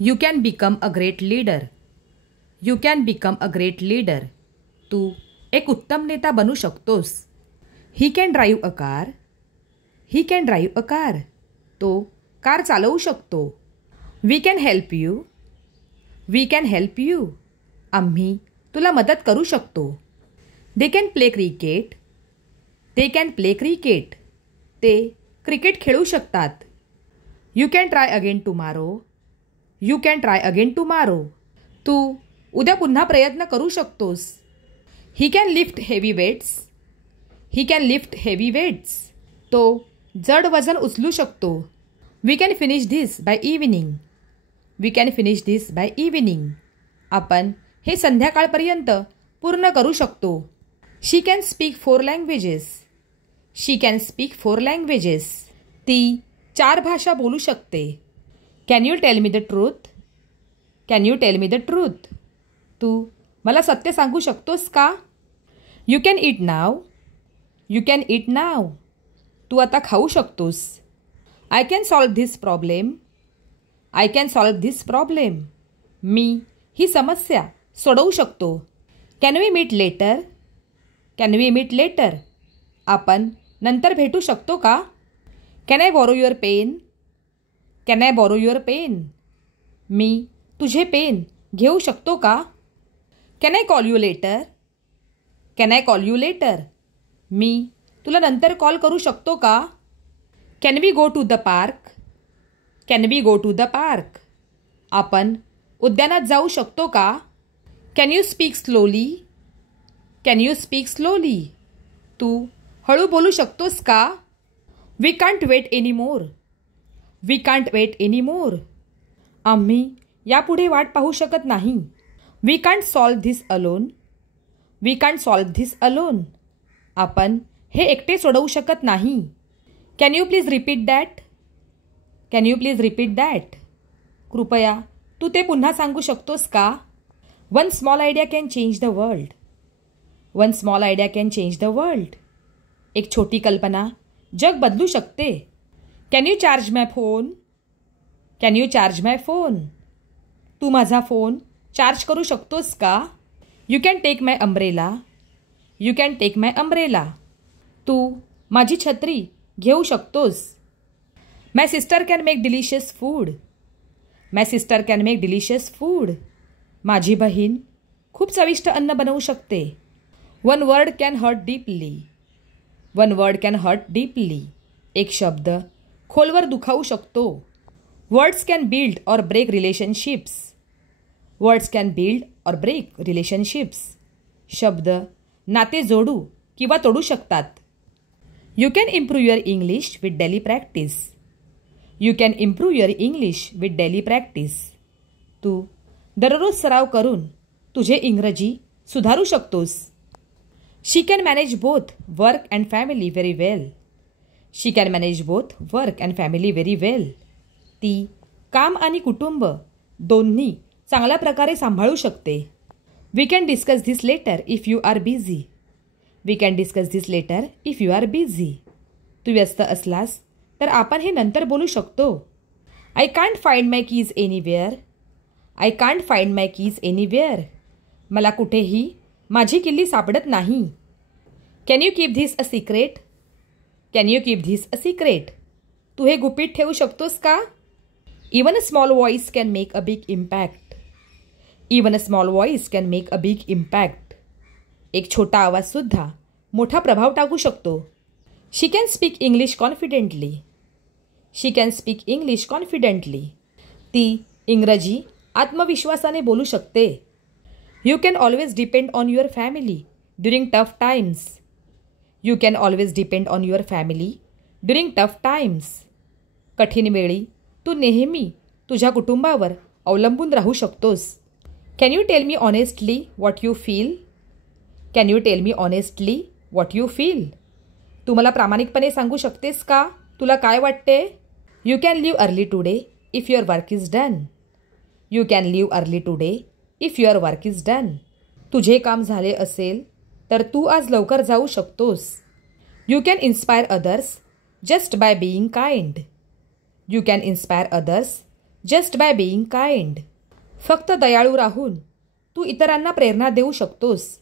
You can become a great leader. You can become a great leader. तू एक उत्तम नेता बनू शकतोस. He can drive a car. He can drive a car. तो car चालवू शकतो. We can help you. We can help you. आम्ही तुला मदत करू शकतो. They can play cricket. They can play cricket. ते क्रिकेट खेळू शकतात. You can try again tomorrow. You can try again tomorrow. तू उद्या पुन्हा प्रयत्न करू शकतोस. He can lift heavy weights. He can lift heavy weights. तो जड वजन उचलू शकतो. We can finish this by evening. We can finish this by evening. आपण हे संध्याकाळपर्यंत पूर्ण करू शकतो. She can speak 4 languages. She can speak 4 languages. ती 4 भाषा बोलू शकते. Can you tell me the truth. Can you tell me the truth. तू मला सत्य सांगू शकतोस का. You can eat now. You can eat now. तू आता खाऊ शकतोस. I can solve this problem. I can solve this problem. मी ही समस्या सोडवू शकतो. Can we meet later. Can we meet later. आपण नंतर भेटू शकतो का. Can I borrow your pen. Can I borrow your pen. मी तुझे पेन घेऊ शकतो का. Can I call you later. Can I call you later. मी तुला नंतर कॉल करू शकतो का. Can we go to the park. Can we go to the park. आपण उद्यानात जाऊ शकतो का. Can you speak slowly. Can you speak slowly. तू हळू बोलू शकतोस का. We can't wait any more. We can't wait any more. आम्ही यापुढे वाट पाहू शकत नाही. We can't solve this alone. We can't solve this alone. आपण हे एकटे सोडवू शकत नाही. Can you please repeat that. Can you please repeat that. कृपया तू ते पुन्हा सांगू शकतोस का. One small idea can change the world. One small idea can change the world. एक छोटी कल्पना जग बदलू शकते. Can you charge my phone. Can you charge my phone. तू माझा फोन चार्ज करू शकतोस का. You can take my umbrella. You can take my umbrella. तू माझी छत्री घेऊ शकतोस. My sister can make delicious food. My sister can make delicious food. माझी बहीण खूप चविष्ट अन्न बनवू शकते. One word can hurt deeply. One word can hurt deeply. एक शब्द खोलवर दुखावू शकतो. Words can build or break relationships. Words can build or break relationships. शब्द नाते जोडू किंवा तोडू शकतात. You can improve your English with daily practice. You can improve your English with daily practice. तू दररोज सराव करून तुझे इंग्रजी सुधारू शकतोस. शी can manage both work and family very well. She can manage both work and family very well. ती काम आणि कुटुंब दोन्ही चांगल्या प्रकारे सांभाळू शकते. We can discuss this later if you are busy. We can discuss this later if you are busy. तू व्यस्त असलास तर आपण हे नंतर बोलू शकतो. I can't find my keys anywhere. I can't find my keys anywhere. मला कुठेही माझी किल्ली सापडत नाही. Can you keep this a secret. Can you keep this a secret. तू हे गुपित ठेवू शकतोस का. Even a small voice can make a big impact. Even a small voice can make a big impact. एक छोटा आवाजसुद्धा मोठा प्रभाव टाकू शकतो. She can speak English confidently. She can speak English confidently. ती इंग्रजी आत्मविश्वासाने बोलू शकते. You can always depend on your family during tough times. You can always depend on your family during tough times. कठीण वेळी तू नेहमी तुझ्या कुटुंबावर अवलंबून राहू शकतोस. Can you tell me honestly what you feel. Can you tell me honestly what you feel. तू मला प्रामाणिकपणे सांगू शकतेस का तुला काय वाटते. You can leave early today if your work is done. You can leave early today if your work is done. तुझे काम झाले असेल तर तू आज लवकर जाऊ शकतोस. You can inspire others just by being kind. You can inspire others just by being kind. फक्त दयाळू राहून तू इतरांना प्रेरणा देऊ शकतोस.